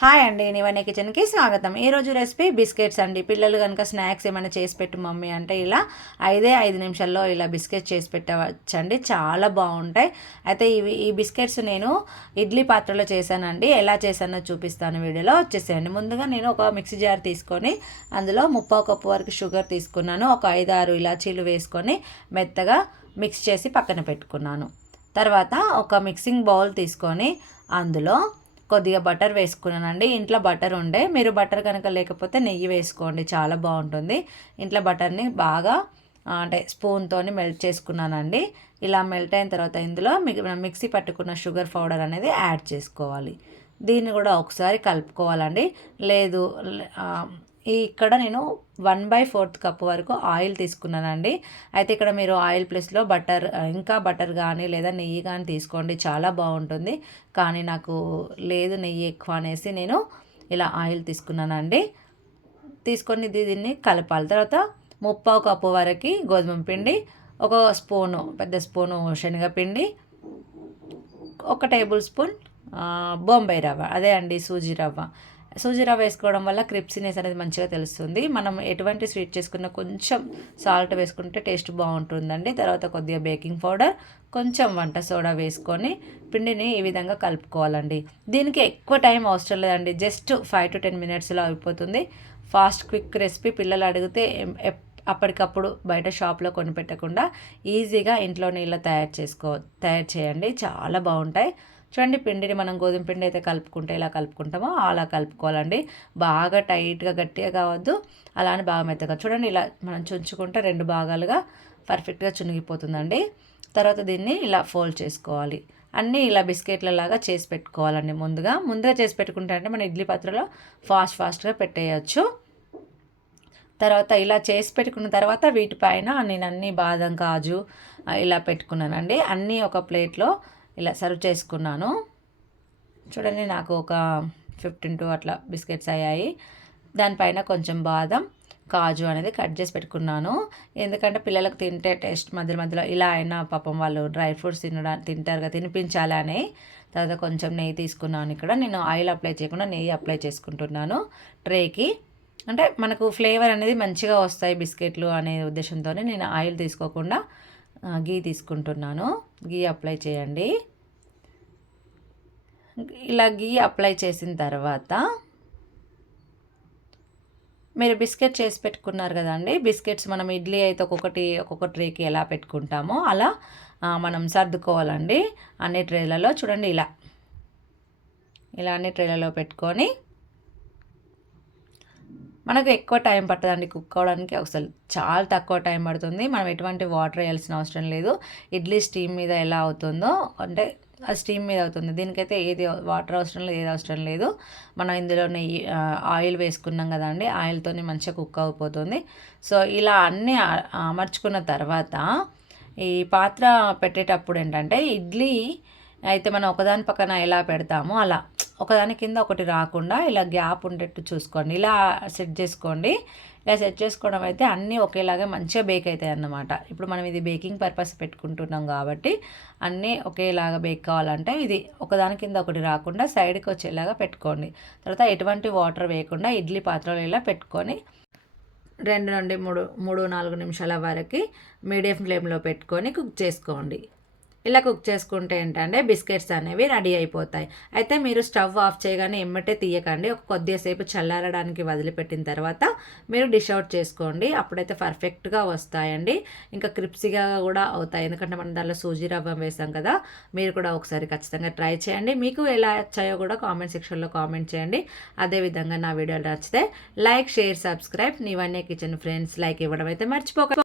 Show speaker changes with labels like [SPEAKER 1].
[SPEAKER 1] Hi అండి నివనే కిచెన్కి స్వాగతం. ఈరోజు రెసిపీ బిస్కెట్స్ అండి. పిల్లలు కనుక స్నాక్స్ ఏమైనా చేసి పెట్టు మమ్మీ అంటే ఇలా ఐదే ఐదు నిమిషాల్లో ఇలా బిస్కెట్స్ చేసి పెట్టవచ్చండి. చాలా బాగుంటాయి. అయితే ఇవి ఈ బిస్కెట్స్ నేను ఇడ్లీ పాత్రలో చేశానండి. ఎలా చేశానో చూపిస్తాను వీడియోలో. వచ్చేసేయండి. ముందుగా నేను ఒక మిక్సీ జార్ తీసుకొని అందులో ముప్పై కప్పు వరకు షుగర్ తీసుకున్నాను. ఒక ఐదు ఆరు ఇలాచీలు వేసుకొని మెత్తగా మిక్స్ చేసి పక్కన పెట్టుకున్నాను. తర్వాత ఒక మిక్సింగ్ బౌల్ తీసుకొని అందులో కొద్దిగా బటర్ వేసుకున్నానండి. ఇంట్లో బటర్ ఉండే. మీరు బటర్ కనుక లేకపోతే నెయ్యి వేసుకోండి. చాలా బాగుంటుంది. ఇంట్లో బటర్ని బాగా అంటే స్పూన్తో మెల్ట్ చేసుకున్నానండి. ఇలా మెల్ట్ అయిన తర్వాత ఇందులో మిక్సీ పట్టుకున్న షుగర్ పౌడర్ అనేది యాడ్ చేసుకోవాలి. దీన్ని కూడా ఒకసారి కలుపుకోవాలండి. లేదు ఇక్కడ నేను వన్ బై ఫోర్త్ కప్ వరకు ఆయిల్ తీసుకున్నానండి. అయితే ఇక్కడ మీరు ఆయిల్ ప్లస్లో బటర్ ఇంకా బటర్ కానీ లేదా నెయ్యి కానీ తీసుకోండి. చాలా బాగుంటుంది. కానీ నాకు లేదు నెయ్యి ఎక్కువ అనేసి నేను ఇలా ఆయిల్ తీసుకున్నానండి. తీసుకొని దీన్ని కలపాలి. తర్వాత ముప్పావు కప్పు వరకు గోధుమ పిండి ఒక స్పూను పెద్ద స్పూను శనగపిండి ఒక టేబుల్ స్పూన్ బొంబాయి రవ్వ. అదే అండి సూజీ రవ్వ. సూజీ రవ్వ వేసుకోవడం వల్ల క్రిప్సినెస్ అనేది మంచిగా తెలుస్తుంది. మనం ఎటువంటి స్వీట్ చేసుకున్న కొంచెం సాల్ట్ వేసుకుంటే టేస్ట్ బాగుంటుందండి. తర్వాత కొద్దిగా బేకింగ్ పౌడర్ కొంచెం వంట సోడా వేసుకొని పిండిని ఈ విధంగా కలుపుకోవాలండి. దీనికి ఎక్కువ టైం అవసరం లేదండి. జస్ట్ ఫైవ్ టు టెన్ మినిట్స్లో అయిపోతుంది. ఫాస్ట్ క్విక్ రెసిపీ పిల్లలు అడిగితే అప్పటికప్పుడు బయట షాప్లో కొనిపెట్టకుండా ఈజీగా ఇంట్లోనే ఇలా తయారు చేసుకో తయారు చేయండి. చాలా బాగుంటాయి. చూడండి పిండిని మనం గోధుమ పిండి అయితే కలుపుకుంటే ఇలా కలుపుకుంటామో అలా కలుపుకోవాలండి. బాగా టైట్గా గట్టిగా కావద్దు. అలానే బాగా మెత్తగా చూడండి ఇలా మనం చుంచుకుంటే రెండు భాగాలుగా పర్ఫెక్ట్గా చునిగిపోతుందండి. తర్వాత దీన్ని ఇలా ఫోల్డ్ చేసుకోవాలి. అన్నీ ఇలా బిస్కెట్లలాగా చేసి పెట్టుకోవాలండి ముందుగా. ముందుగా చేసి పెట్టుకుంటే అంటే మన ఇడ్లీ పాత్రలో ఫాస్ట్ ఫాస్ట్గా పెట్టేయచ్చు. తర్వాత ఇలా చేసి పెట్టుకున్న తర్వాత వీటిపైన నేను అన్ని బాదం కాజు ఇలా పెట్టుకున్నానండి. అన్నీ ఒక ప్లేట్లో ఇలా సర్వ్ చేసుకున్నాను. చూడండి నాకు ఒక ఫిఫ్టీన్ టు అట్లా బిస్కెట్స్ అయ్యాయి. దానిపైన కొంచెం బాదం కాజు అనేది కట్ చేసి పెట్టుకున్నాను. ఎందుకంటే పిల్లలకు తింటే టేస్ట్ మధ్య మధ్యలో ఇలా అయినా పాపం వాళ్ళు డ్రై ఫ్రూట్స్ తినడా తింటారుగా తినిపించాలని. తర్వాత కొంచెం నెయ్యి తీసుకున్నాను ఇక్కడ. నేను ఆయిల్ అప్లై చేయకుండా నెయ్యి అప్లై చేసుకుంటున్నాను ట్రేకి. అంటే మనకు ఫ్లేవర్ అనేది మంచిగా వస్తాయి బిస్కెట్లు అనే ఉద్దేశంతో నేను ఆయిల్ తీసుకోకుండా గీ తీసుకుంటున్నాను. గీ అప్లై చేయండి. ఇలా గీ అప్లై చేసిన తర్వాత మీరు బిస్కెట్ చేసి పెట్టుకున్నారు కదండి. బిస్కెట్స్ మనం ఇడ్లీ అయితే ఒక్కొక్కటి ఒక్కొక్క ట్రేకి ఎలా పెట్టుకుంటామో అలా మనం సర్దుకోవాలండి. అన్ని ట్రేలలో చూడండి ఇలా. ఇలా అన్ని ట్రేలలో పెట్టుకొని మనకు ఎక్కువ టైం పట్టదండి కుక్ అవ్వడానికి అసలు. చాలా తక్కువ టైం పడుతుంది. మనం ఎటువంటి వాటర్ వేయాల్సిన అవసరం లేదు. ఇడ్లీ స్టీమ్ మీద ఎలా అవుతుందో అంటే ఆ స్టీమ్ మీద అవుతుంది. దీనికైతే ఏది వాటర్ అవసరం లేదు ఏది అవసరం లేదు. మనం ఇందులో నెయ్యి ఆయిల్ వేసుకున్నాం కదండి ఆయిల్తోనే మంచిగా కుక్ అయిపోతుంది. సో ఇలా అన్నీ అమర్చుకున్న తర్వాత ఈ పాత్ర పెట్టేటప్పుడు ఏంటంటే ఇడ్లీ అయితే మనం ఒకదాని పక్కన ఎలా పెడతామో అలా. ఒకదాని కింద ఒకటి రాకుండా ఇలా గ్యాప్ ఉండేట్టు చూసుకోండి. ఇలా సెట్ చేసుకోండి. ఇలా సెట్ చేసుకోవడం అయితే అన్నీ ఒకేలాగా మంచిగా బేక్ అవుతాయి అన్నమాట. ఇప్పుడు మనం ఇది బేకింగ్ పర్పస్ పెట్టుకుంటున్నాం కాబట్టి అన్నీ ఒకేలాగా బేక్ కావాలంటే ఇది ఒకదాని కింద ఒకటి రాకుండా సైడ్కి వచ్చేలాగా పెట్టుకోండి. తర్వాత ఎటువంటి వాటర్ వేయకుండా ఇడ్లీ పాత్రలు ఇలా పెట్టుకొని రెండు నుండి మూడు మూడు నాలుగు నిమిషాల వరకు మీడియం ఫ్లేమ్లో పెట్టుకొని కుక్ చేసుకోండి. ఇలా కుక్ చేసుకుంటే ఏంటంటే బిస్కెట్స్ అనేవి రెడీ అయిపోతాయి. అయితే మీరు స్టవ్ ఆఫ్ చేయగానే ఎమ్మటే తీయకండి. ఒక కొద్దిసేపు చల్లారడానికి వదిలిపెట్టిన తర్వాత మీరు డిష్ అవుట్ చేసుకోండి. అప్పుడైతే పర్ఫెక్ట్గా వస్తాయండి. ఇంకా క్రిప్సీగా కూడా అవుతాయి. ఎందుకంటే మనం దానిలో సూజీ రవ్వ వేసాం కదా మీరు కూడా ఒకసారి ఖచ్చితంగా ట్రై చేయండి. మీకు ఎలా వచ్చాయో కూడా కామెంట్ సెక్షన్లో కామెంట్ చేయండి. అదేవిధంగా నా వీడియోలు నచ్చితే లైక్ షేర్ సబ్స్క్రైబ్. నీవన్నీ కిచెన్ ఫ్రెండ్స్ లైక్ ఇవ్వడం అయితే మర్చిపోక